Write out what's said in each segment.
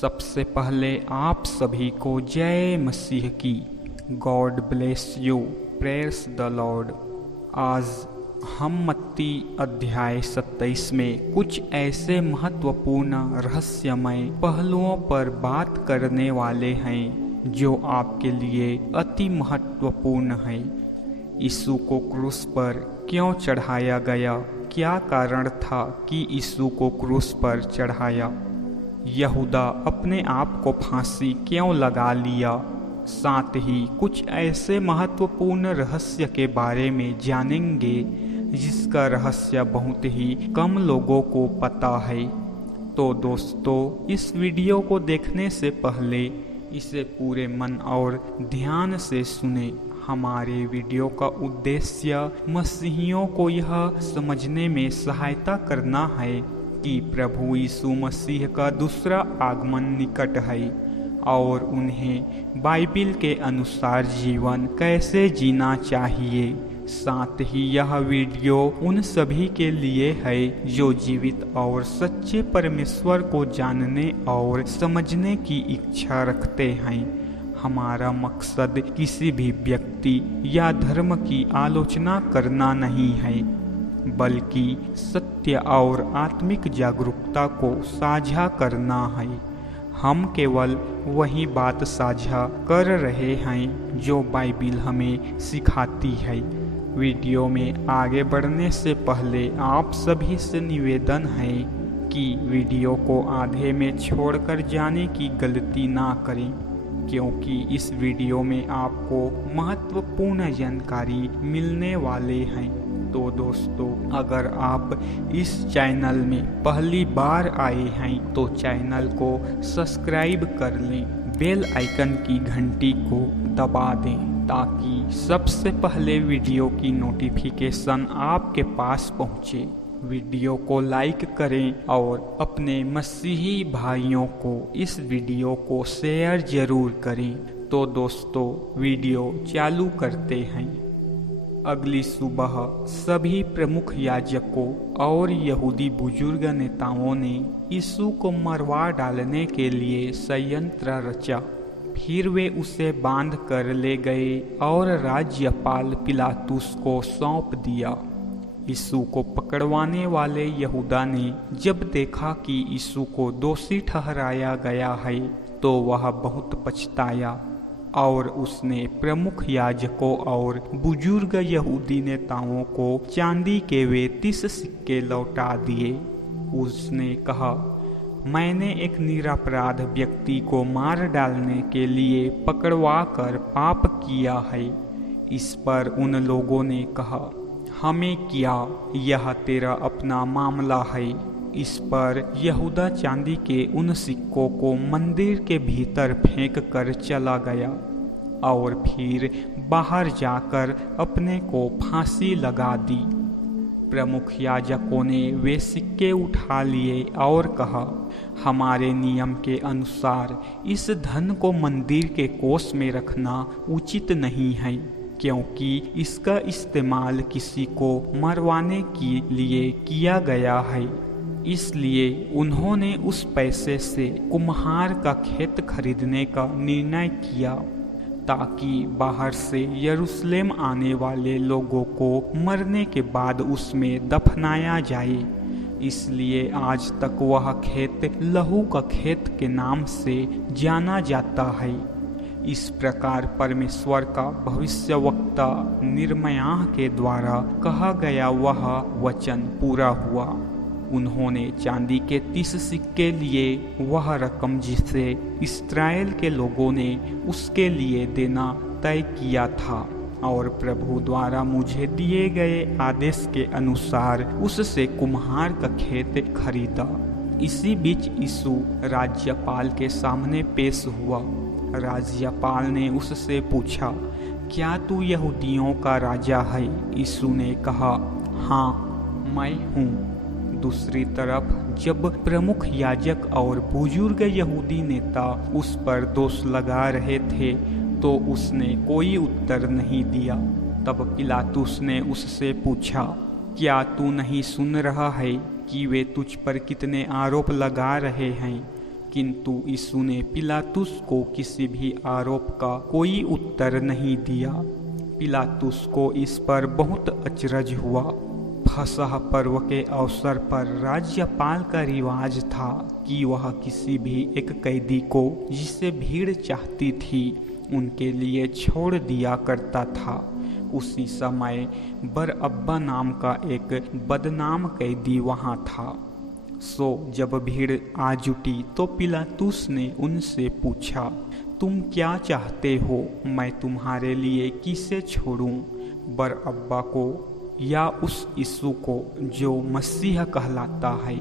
सबसे पहले आप सभी को जय मसीह की। God bless you, prayers the Lord. आज हम मत्ती अध्याय 27 में कुछ ऐसे महत्वपूर्ण रहस्यमय पहलुओं पर बात करने वाले हैं जो आपके लिए अति महत्वपूर्ण है। यीशु को क्रूस पर क्यों चढ़ाया गया? क्या कारण था कि यीशु को क्रूस पर चढ़ाया? यहूदा अपने आप को फांसी क्यों लगा लिया? साथ ही कुछ ऐसे महत्वपूर्ण रहस्य के बारे में जानेंगे जिसका रहस्य बहुत ही कम लोगों को पता है। तो दोस्तों, इस वीडियो को देखने से पहले इसे पूरे मन और ध्यान से सुने। हमारे वीडियो का उद्देश्य मसीहियों को यह समझने में सहायता करना है कि प्रभु यीशु मसीह का दूसरा आगमन निकट है और उन्हें बाइबिल के अनुसार जीवन कैसे जीना चाहिए। साथ ही यह वीडियो उन सभी के लिए है जो जीवित और सच्चे परमेश्वर को जानने और समझने की इच्छा रखते हैं। हमारा मकसद किसी भी व्यक्ति या धर्म की आलोचना करना नहीं है, बल्कि सत्य और आत्मिक जागरूकता को साझा करना है। हम केवल वही बात साझा कर रहे हैं जो बाइबिल हमें सिखाती है। वीडियो में आगे बढ़ने से पहले आप सभी से निवेदन है कि वीडियो को आधे में छोड़कर जाने की गलती ना करें, क्योंकि इस वीडियो में आपको महत्वपूर्ण जानकारी मिलने वाले हैं। तो दोस्तों, अगर आप इस चैनल में पहली बार आए हैं तो चैनल को सब्सक्राइब कर लें, बेल आइकन की घंटी को दबा दें ताकि सबसे पहले वीडियो की नोटिफिकेशन आपके पास पहुंचे। वीडियो को लाइक करें और अपने मसीही भाइयों को इस वीडियो को शेयर जरूर करें। तो दोस्तों, वीडियो चालू करते हैं। अगली सुबह सभी प्रमुख याजकों और यहूदी बुजुर्ग नेताओं ने यीशु को मरवा डालने के लिए षड्यंत्र रचा। फिर वे उसे बांध कर ले गए और राज्यपाल पिलातुस को सौंप दिया। यीशु को पकड़वाने वाले यहूदा ने जब देखा कि यीशु को दोषी ठहराया गया है तो वह बहुत पछताया और उसने प्रमुख याजकों और बुजुर्ग यहूदी नेताओं को चांदी के वे 30 सिक्के लौटा दिए। उसने कहा, मैंने एक निरपराध व्यक्ति को मार डालने के लिए पकड़वा कर पाप किया है। इस पर उन लोगों ने कहा, हमें क्या, यह तेरा अपना मामला है। इस पर यहूदा चांदी के उन सिक्कों को मंदिर के भीतर फेंक कर चला गया और फिर बाहर जाकर अपने को फांसी लगा दी। प्रमुख याजकों ने वे सिक्के उठा लिए और कहा, हमारे नियम के अनुसार इस धन को मंदिर के कोष में रखना उचित नहीं है, क्योंकि इसका इस्तेमाल किसी को मरवाने के लिए किया गया है। इसलिए उन्होंने उस पैसे से कुम्हार का खेत खरीदने का निर्णय किया ताकि बाहर से यरूशलेम आने वाले लोगों को मरने के बाद उसमें दफनाया जाए। इसलिए आज तक वह खेत लहू का खेत के नाम से जाना जाता है। इस प्रकार परमेश्वर का भविष्यवक्ता यिर्मयाह के द्वारा कहा गया वह वचन पूरा हुआ। उन्होंने चांदी के 30 सिक्के लिए, वह रकम जिसे इस्राएल के लोगों ने उसके लिए देना तय किया था, और प्रभु द्वारा मुझे दिए गए आदेश के अनुसार उससे कुम्हार का खेत खरीदा। इसी बीच यीशु राज्यपाल के सामने पेश हुआ। राज्यपाल ने उससे पूछा, क्या तू यहूदियों का राजा है? यीशु ने कहा, हाँ, मैं हूँ। दूसरी तरफ जब प्रमुख याजक और बुजुर्ग यहूदी नेता उस पर दोष लगा रहे थे तो उसने कोई उत्तर नहीं दिया। तब पिलातुस ने उससे पूछा, क्या तू नहीं सुन रहा है कि वे तुझ पर कितने आरोप लगा रहे हैं? किंतु यीशु ने पिलातुस को किसी भी आरोप का कोई उत्तर नहीं दिया। पिलातुस को इस पर बहुत अचरज हुआ। फसह पर्व के अवसर पर राज्यपाल का रिवाज था कि वह किसी भी एक कैदी को जिसे भीड़ चाहती थी उनके लिए छोड़ दिया करता था। उसी समय बरअब्बा नाम का एक बदनाम कैदी वहाँ था। सो जब भीड़ आ जुटी तो पिलातुस ने उनसे पूछा, तुम क्या चाहते हो? मैं तुम्हारे लिए किसे छोड़ूं, बरअब्बा को या उस यीशु को जो मसीह कहलाता है?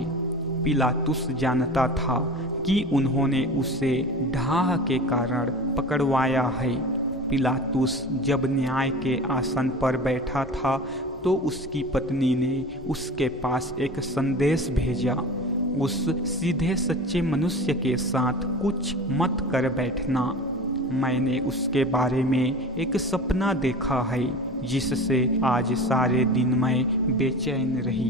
पिलातुस जानता था कि उन्होंने उसे ढाह के कारण पकड़वाया है। पिलातुस जब न्याय के आसन पर बैठा था तो उसकी पत्नी ने उसके पास एक संदेश भेजा, उस सीधे सच्चे मनुष्य के साथ कुछ मत कर बैठना। मैंने उसके बारे में एक सपना देखा है जिससे आज सारे दिन मैं बेचैन रही।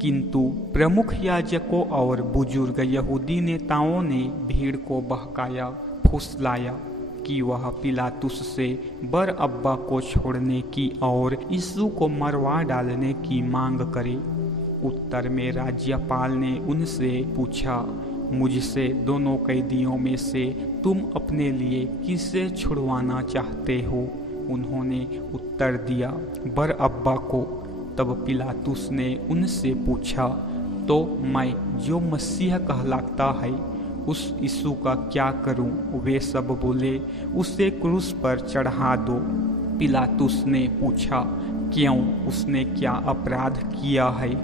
किंतु प्रमुख याजकों और बुजुर्ग यहूदी नेताओं ने भीड़ को बहकाया, फुसलाया कि वह पिलातुस से बरअब्बा को छोड़ने की और यीशु को मरवा डालने की मांग करे। उत्तर में राज्यपाल ने उनसे पूछा, मुझसे दोनों कैदियों में से तुम अपने लिए किसे छुड़वाना चाहते हो? उन्होंने उत्तर दिया, बरअब्बा को। तब पिलातुस ने उनसे पूछा, तो मैं जो मसीह कहलाता है उस यीशु का क्या करूं? वे सब बोले, उसे क्रूस पर चढ़ा दो। पिलातुस ने पूछा, क्यों? उसने क्या अपराध किया है?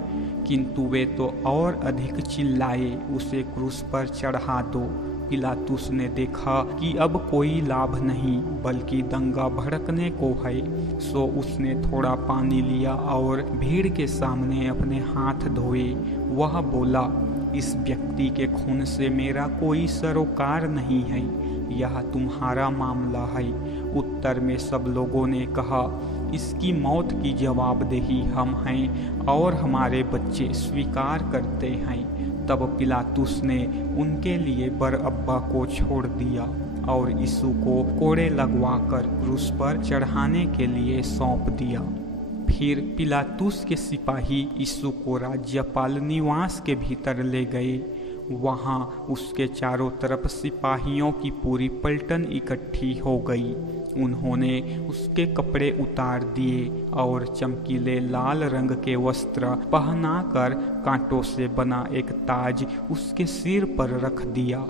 किंतु वे तो और अधिक चिल्लाए, उसे क्रूस पर चढ़ा दो। पिलातुस ने देखा कि अब कोई लाभ नहीं बल्कि दंगा भड़कने को है, सो उसने थोड़ा पानी लिया और भीड़ के सामने अपने हाथ धोए। वह बोला, इस व्यक्ति के खून से मेरा कोई सरोकार नहीं है, यह तुम्हारा मामला है। उत्तर में सब लोगों ने कहा, इसकी मौत की जवाबदेही हम हैं और हमारे बच्चे स्वीकार करते हैं। तब पिलातुस ने उनके लिए बरअब्बा को छोड़ दिया और यीशु को कोड़े लगवाकर क्रूस पर चढ़ाने के लिए सौंप दिया। फिर पिलातुस के सिपाही यीशु को राज्यपाल निवास के भीतर ले गए। वहाँ उसके चारों तरफ सिपाहियों की पूरी पलटन इकट्ठी हो गई। उन्होंने उसके कपड़े उतार दिए और चमकीले लाल रंग के वस्त्र पहनाकर कांटों से बना एक ताज उसके सिर पर रख दिया।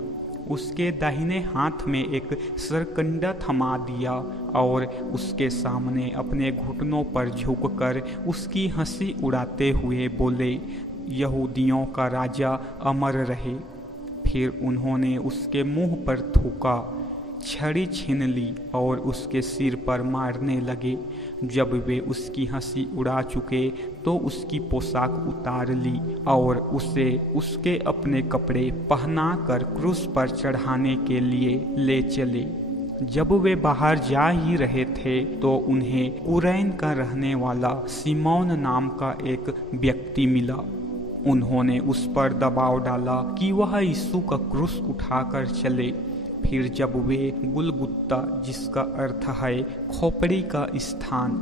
उसके दाहिने हाथ में एक सरकंडा थमा दिया और उसके सामने अपने घुटनों पर झुककर उसकी हंसी उड़ाते हुए बोले, यहूदियों का राजा अमर रहे। फिर उन्होंने उसके मुंह पर थूका, छड़ी छीन ली और उसके सिर पर मारने लगे। जब वे उसकी हंसी उड़ा चुके तो उसकी पोशाक उतार ली और उसे उसके अपने कपड़े पहनाकर क्रूस पर चढ़ाने के लिए ले चले। जब वे बाहर जा ही रहे थे तो उन्हें कुरैन का रहने वाला सिमोन नाम का एक व्यक्ति मिला। उन्होंने उस पर दबाव डाला कि वह यीशु का क्रूस उठाकर चले। फिर जब वे गुलगुत्ता, जिसका अर्थ है खोपड़ी का स्थान,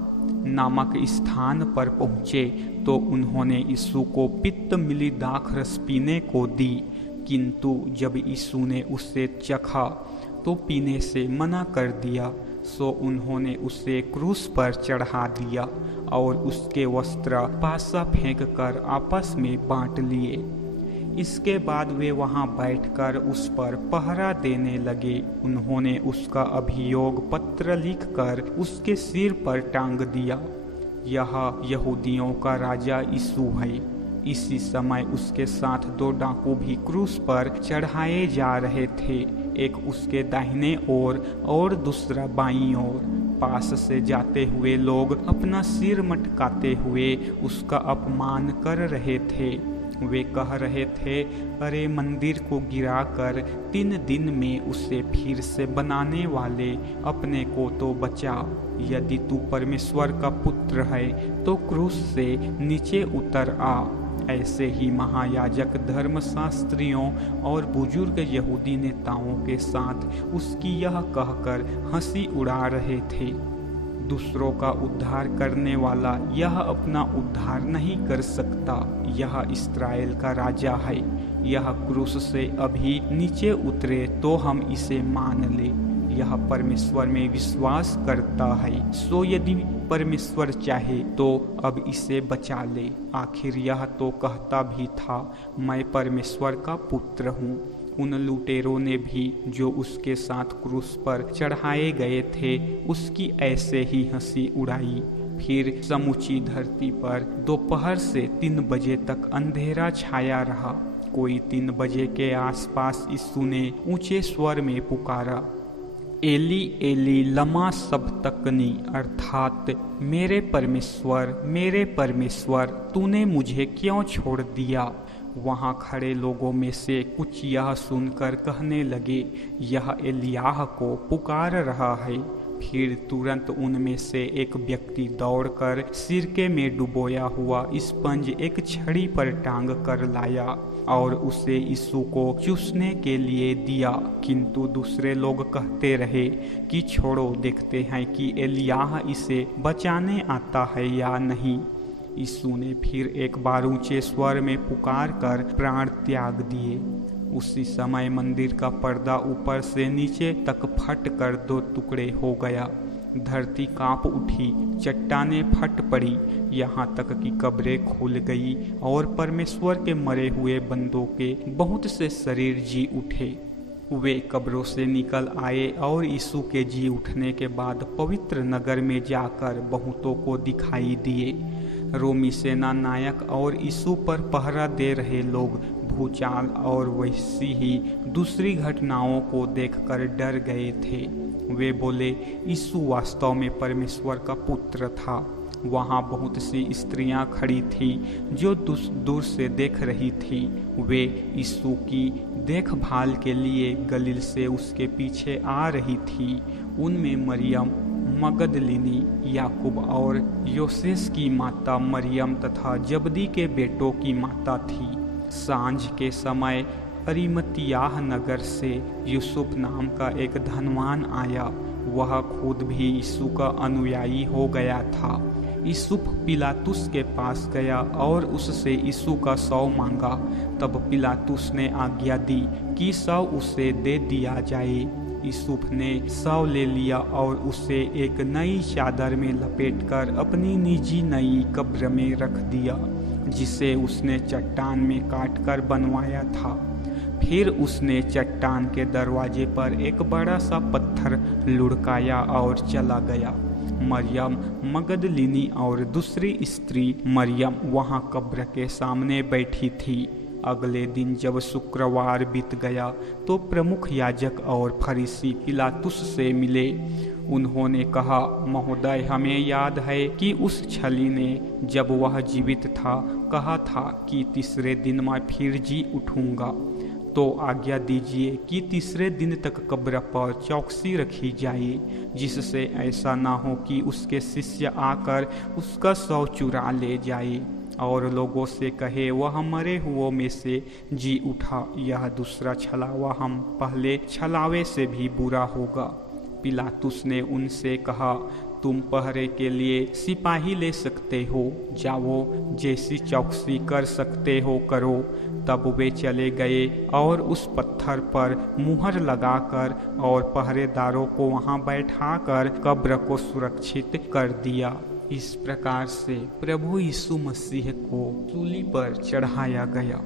नामक स्थान पर पहुँचे तो उन्होंने यीशु को पित्त मिली दाखरस पीने को दी। किंतु जब यीशु ने उसे चखा तो पीने से मना कर दिया। सो उन्होंने उसे क्रूस पर चढ़ा दिया और उसके वस्त्र पासा फेंककर आपस में बांट लिए। इसके बाद वे वहां बैठकर उस पर पहरा देने लगे। उन्होंने उसका अभियोग पत्र लिखकर उसके सिर पर टांग दिया, यह यहूदियों का राजा यीशु है। इसी समय उसके साथ दो डाकू भी क्रूस पर चढ़ाए जा रहे थे, एक उसके दाहिने ओर और दूसरा बाईं ओर। पास से जाते हुए लोग अपना सिर मटकाते हुए उसका अपमान कर रहे थे। वे कह रहे थे, अरे मंदिर को गिराकर 3 दिन में उसे फिर से बनाने वाले, अपने को तो बचा। यदि तू परमेश्वर का पुत्र है तो क्रूस से नीचे उतर आ। ऐसे ही महायाजक धर्मशास्त्रियों और बुजुर्ग यहूदी नेताओं के साथ उसकी यह कहकर हंसी उड़ा रहे थे, दूसरों का उद्धार करने वाला यह अपना उद्धार नहीं कर सकता। यह इस्राएल का राजा है। यह क्रूस से अभी नीचे उतरे तो हम इसे मान ले। यह परमेश्वर में विश्वास करता है, सो यदि परमेश्वर चाहे तो अब इसे बचा ले। आखिर यह तो कहता भी था, मैं परमेश्वर का पुत्र हूँ। उन लुटेरों ने भी जो उसके साथ क्रूस पर चढ़ाए गए थे उसकी ऐसे ही हंसी उड़ाई। फिर समूची धरती पर दोपहर से 3 बजे तक अंधेरा छाया रहा। कोई 3 बजे के आसपास यीशु ने ऊंचे स्वर में पुकारा, एली एली लमा सबतकनी, अर्थात मेरे परमेश्वर तूने मुझे क्यों छोड़ दिया। वहाँ खड़े लोगों में से कुछ यह सुनकर कहने लगे, यह एलियाह को पुकार रहा है। फिर तुरंत उनमें से एक व्यक्ति दौड़कर सिरके में डुबोया हुआ स्पंज एक छड़ी पर टांग कर लाया और उसे यीशु को चूसने के लिए दिया। किंतु दूसरे लोग कहते रहे कि छोड़ो, देखते हैं कि एलियाह इसे बचाने आता है या नहीं। यीशु ने फिर एक बार ऊंचे स्वर में पुकार कर प्राण त्याग दिए। उसी समय मंदिर का पर्दा ऊपर से नीचे तक फट कर 2 टुकड़े हो गया। धरती कांप उठी, चट्टानें फट पड़ी, यहाँ तक कि कब्रें खुल गई और परमेश्वर के मरे हुए बंदों के बहुत से शरीर जी उठे। वे कब्रों से निकल आए और यीशु के जी उठने के बाद पवित्र नगर में जाकर बहुतों को दिखाई दिए। रोमी सेना नायक और यीशु पर पहरा दे रहे लोग भूचाल और वैसी ही दूसरी घटनाओं को देखकर डर गए थे। वे बोले, यीशु वास्तव में परमेश्वर का पुत्र था। वहाँ बहुत सी स्त्रियां खड़ी थीं जो दूर से देख रही थीं। वे यीशु की देखभाल के लिए गलील से उसके पीछे आ रही थीं। उनमें मरियम मगदलिनी, याकूब और योसेस की माता मरियम तथा जबदी के बेटों की माता थी। सांझ के समय अरिमतियाह नगर से यूसुफ नाम का एक धनवान आया। वह खुद भी यीशु का अनुयायी हो गया था। यूसुफ पिलातुस के पास गया और उससे यीशु का शव मांगा। तब पिलातुस ने आज्ञा दी कि शव उसे दे दिया जाए। यूसुफ ने शव ले लिया और उसे एक नई चादर में लपेटकर अपनी निजी नई कब्र में रख दिया, जिसे उसने चट्टान में काटकर बनवाया था। फिर उसने चट्टान के दरवाजे पर एक बड़ा सा पत्थर लुढ़काया और चला गया। मरियम मगदलिनी और दूसरी स्त्री मरियम वहाँ कब्र के सामने बैठी थी। अगले दिन जब शुक्रवार बीत गया तो प्रमुख याजक और फरीसी पिलातुस से मिले। उन्होंने कहा, महोदय, हमें याद है कि उस छली ने जब वह जीवित था कहा था कि तीसरे दिन मैं फिर जी उठूंगा। तो आज्ञा दीजिए कि तीसरे दिन तक कब्र पर चौकसी रखी जाए, जिससे ऐसा ना हो कि उसके शिष्य आकर उसका शव चुरा ले जाए और लोगों से कहे वह मरे हुओं में से जी उठा। यह दूसरा छलावा हम पहले छलावे से भी बुरा होगा। पिलातुस ने उनसे कहा, तुम पहरे के लिए सिपाही ले सकते हो, जाओ, जैसी चौकसी कर सकते हो करो। तब वे चले गए और उस पत्थर पर मुहर लगाकर और पहरेदारों को वहां बैठाकर कब्र को सुरक्षित कर दिया। इस प्रकार से प्रभु यीशु मसीह को सूली पर चढ़ाया गया।